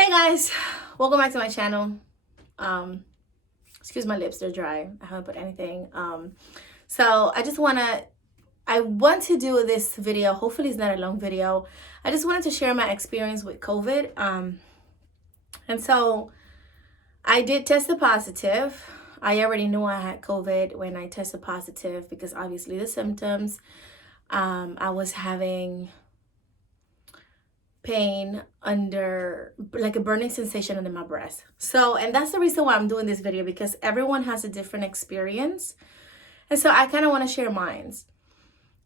Hey guys, welcome back to my channel. Excuse my lips, they're dry. I haven't put anything. So I want to do this video. Hopefully it's not a long video. I just wanted to share my experience with COVID. And so I did test positive. I already knew I had COVID when I tested positive because obviously the symptoms. I was having pain under, like a burning sensation under my breast. So, and that's the reason why I'm doing this video, because everyone has a different experience. And so I kind of want to share mine.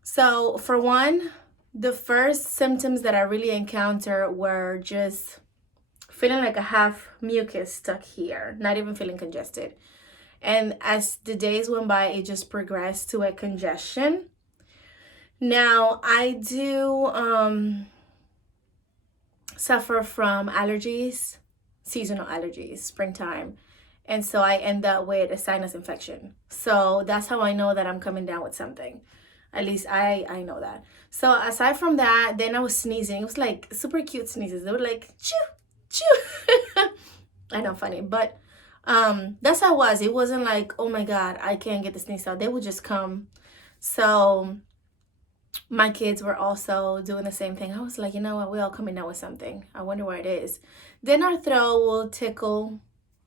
So for one, the first symptoms that I really encountered were just feeling like a half mucus stuck here, not even feeling congested. And as the days went by, it just progressed to a congestion. Now I do suffer from allergies, seasonal allergies, springtime. And so I end up with a sinus infection. So that's how I know that I'm coming down with something. At least I know that. So aside from that, then I was sneezing. It was like super cute sneezes. They were like, choo, choo. I know, funny. But that's how it was. It wasn't like, oh my God, I can't get the sneeze out. They would just come. So my kids were also doing the same thing. I was like, you know what, we're all coming down with something. I wonder what it is. Then our throat will tickle.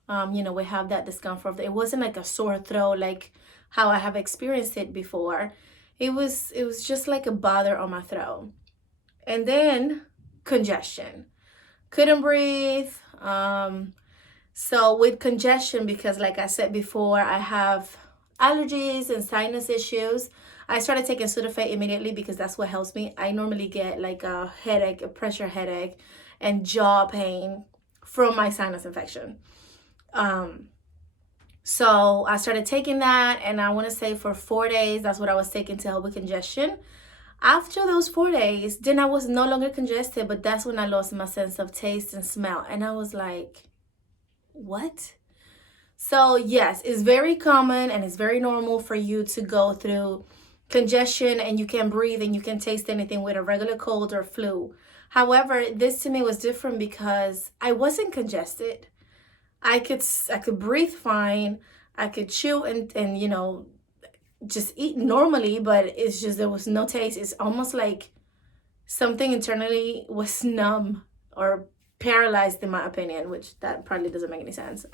We have that discomfort. It wasn't like a sore throat like how I have experienced it before. It was just like a bother on my throat. And then congestion. Couldn't breathe. So with congestion, because like I said before, I have allergies and sinus issues, I started taking Sudafed immediately because that's what helps me. I normally get like a headache, a pressure headache, and jaw pain from my sinus infection. So I started taking that, and I want to say for 4 days, that's what I was taking to help with congestion. After those 4 days, then I was no longer congested, but that's when I lost my sense of taste and smell. And I was like, what? So yes, it's very common and it's very normal for you to go through congestion and you can't breathe and you can't taste anything with a regular cold or flu. However, this to me was different because I wasn't congested. I could breathe fine. I could chew and just eat normally, but it's just there was no taste. It's almost like something internally was numb or paralyzed, in my opinion, which that probably doesn't make any sense.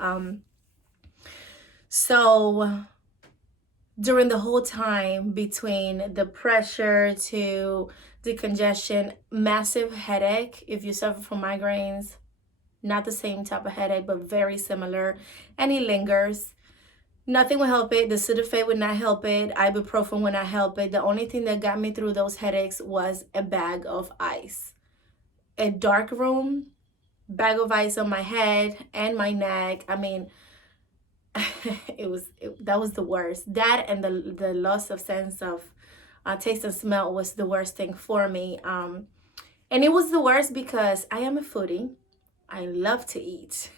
So during the whole time between the pressure to the congestion, massive headache. If you suffer from migraines, not the same type of headache, but very similar, and it lingers. Nothing will help it. The Sudafed would not help it. Ibuprofen would not help it. The only thing that got me through those headaches was a bag of ice. A dark room, bag of ice on my head and my neck. I mean, that was the worst. That and the loss of sense of taste and smell was the worst thing for me. And it was the worst because I am a foodie. I love to eat.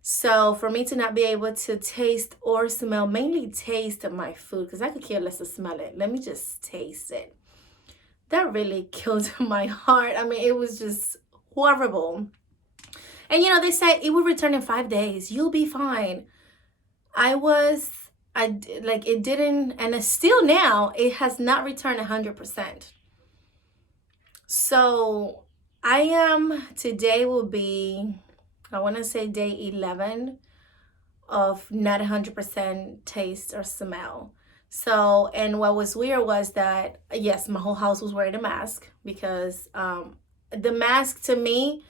So for me to not be able to taste or smell, mainly taste my food, because I could care less to smell it. Let me just taste it. That really killed my heart. I mean, it was just horrible. And they said it would return in 5 days. You'll be fine. It didn't, and it's still now, it has not returned 100%. So today will be, I want to say day 11 of not 100% taste or smell. So, and what was weird was that, yes, my whole house was wearing a mask because the mask to me,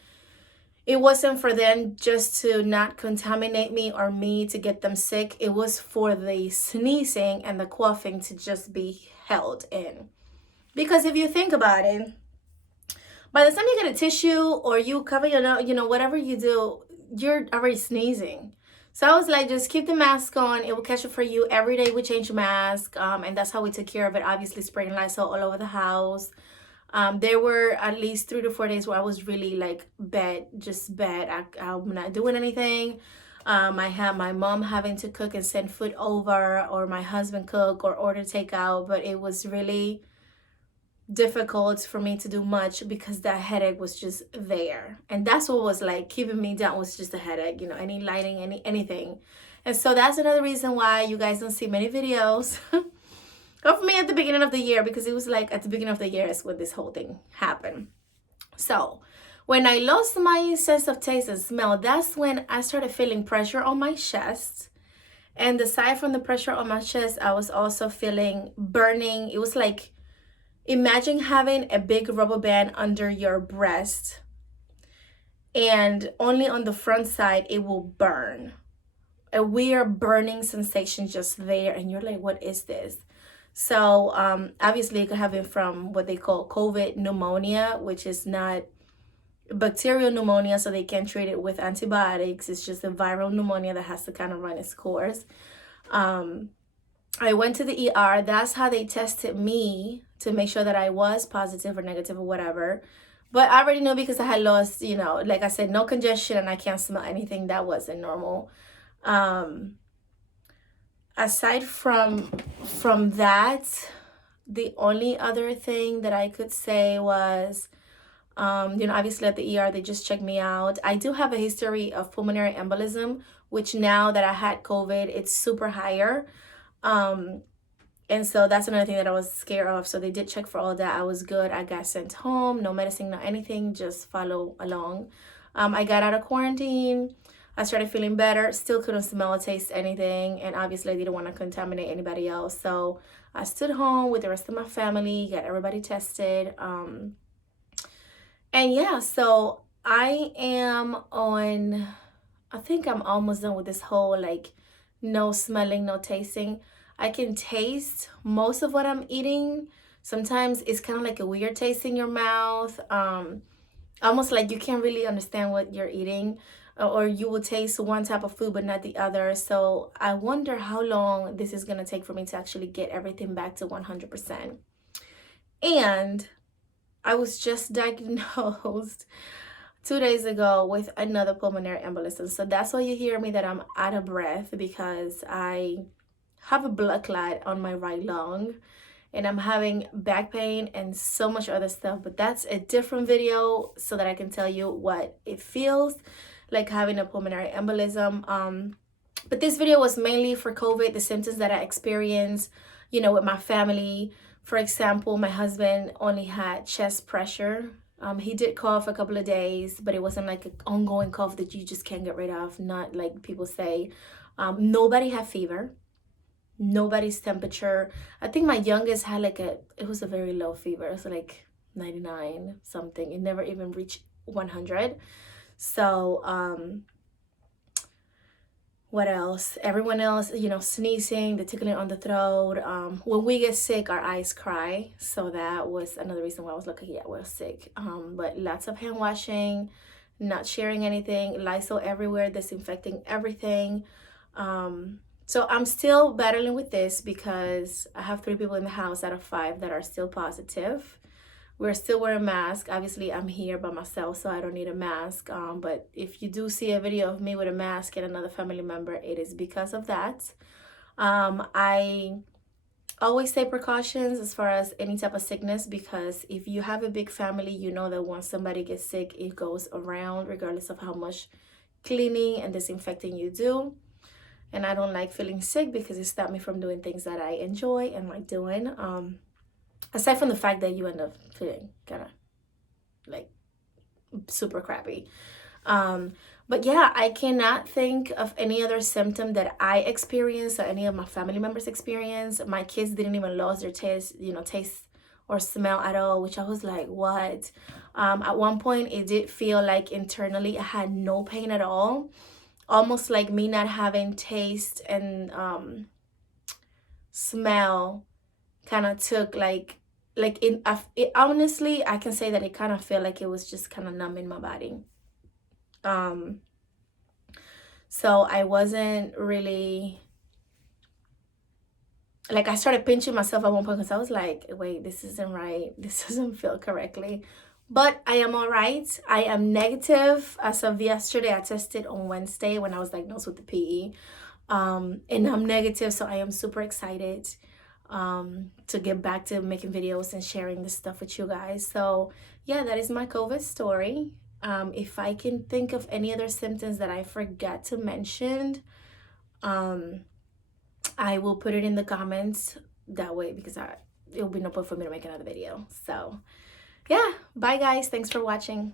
it wasn't for them just to not contaminate me or me to get them sick. It was for the sneezing and the coughing to just be held in. Because if you think about it, by the time you get a tissue or you cover your nose, whatever you do, you're already sneezing. So I was like, just keep the mask on. It will catch it for you. Every day we change the mask. And that's how we took care of it. Obviously spraying Lysol all over the house. There were at least 3 to 4 days where I was really like bad. I'm not doing anything. I had my mom having to cook and send food over, or my husband cook or order takeout. But it was really difficult for me to do much because that headache was just there. And that's what was like keeping me down, was just a headache, you know, any lighting, anything. And so that's another reason why you guys don't see many videos of me at the beginning of the year, because it was like at the beginning of the year is when this whole thing happened. So when I lost my sense of taste and smell, that's when I started feeling pressure on my chest. And aside from the pressure on my chest, I was also feeling burning. It was like, imagine having a big rubber band under your breast, and only on the front side it will burn. A weird burning sensation just there, and you're like, what is this? So obviously it could have been from what they call COVID pneumonia, which is not bacterial pneumonia, so they can't treat it with antibiotics. It's just a viral pneumonia that has to kind of run its course. I went to the ER. That's how they tested me to make sure that I was positive or negative or whatever. But I already knew, because I had lost, you know, like I said, no congestion and I can't smell anything. That wasn't normal. Aside from that, the only other thing that I could say was, you know, obviously at the ER, they just checked me out. I do have a history of pulmonary embolism, which now that I had COVID, it's super higher. And so that's another thing that I was scared of. So they did check for all that. I was good. I got sent home, no medicine, no anything, just follow along. I got out of quarantine. I started feeling better. Still couldn't smell or taste anything. And obviously I didn't want to contaminate anybody else. So I stood home with the rest of my family, got everybody tested. And yeah, so I am on, I think I'm almost done with this whole like no smelling, no tasting. I can taste most of what I'm eating. Sometimes it's kind of like a weird taste in your mouth. Almost like you can't really understand what you're eating, or you will taste one type of food but not the other. So I wonder how long this is going to take for me to actually get everything back to 100%. And I was just diagnosed 2 days ago with another pulmonary embolism. So that's why you hear me that I'm out of breath, because I have a blood clot on my right lung and I'm having back pain and so much other stuff. But that's a different video, so that I can tell you what it feels like having a pulmonary embolism. But this video was mainly for COVID, the symptoms that I experienced, you know, with my family. For example, my husband only had chest pressure. He did cough a couple of days, but it wasn't like an ongoing cough that you just can't get rid of, not like people say. Nobody had fever. Nobody's temperature. I think my youngest had like it was a very low fever. It was like 99 something. It never even reached 100. So, what else? Everyone else, you know, sneezing, the tickling on the throat. When we get sick, our eyes cry. So that was another reason why I was like, yeah, we're sick. But lots of hand washing, not sharing anything, Lysol everywhere, disinfecting everything. So I'm still battling with this because I have 3 people in the house out of 5 that are still positive. We're still wearing masks. Obviously, I'm here by myself, so I don't need a mask. But if you do see a video of me with a mask and another family member, it is because of that. I always take precautions as far as any type of sickness, because if you have a big family, you know that once somebody gets sick, it goes around regardless of how much cleaning and disinfecting you do. And I don't like feeling sick because it stopped me from doing things that I enjoy and like doing. Aside from the fact that you end up feeling kind of like super crappy. But yeah, I cannot think of any other symptom that I experienced or any of my family members experienced. My kids didn't even lose their taste, taste or smell at all, which I was like, what? At one point, it did feel like internally I had no pain at all. Almost like me not having taste and smell kind of took it honestly, I can say that it kind of felt like it was just kind of numb in my body. So I wasn't really, like, I started pinching myself at one point because I was like, wait, this isn't right. This doesn't feel correctly. But I am all right. I am negative as of yesterday. I tested on Wednesday when I was diagnosed with the PE. And I'm negative, so I am super excited. to get back to making videos and sharing this stuff with you guys. So yeah, that is my COVID story. If I can think of any other symptoms that I forgot to mention, I will put it in the comments that way, because it will be no point for me to make another video. So yeah, bye guys, thanks for watching.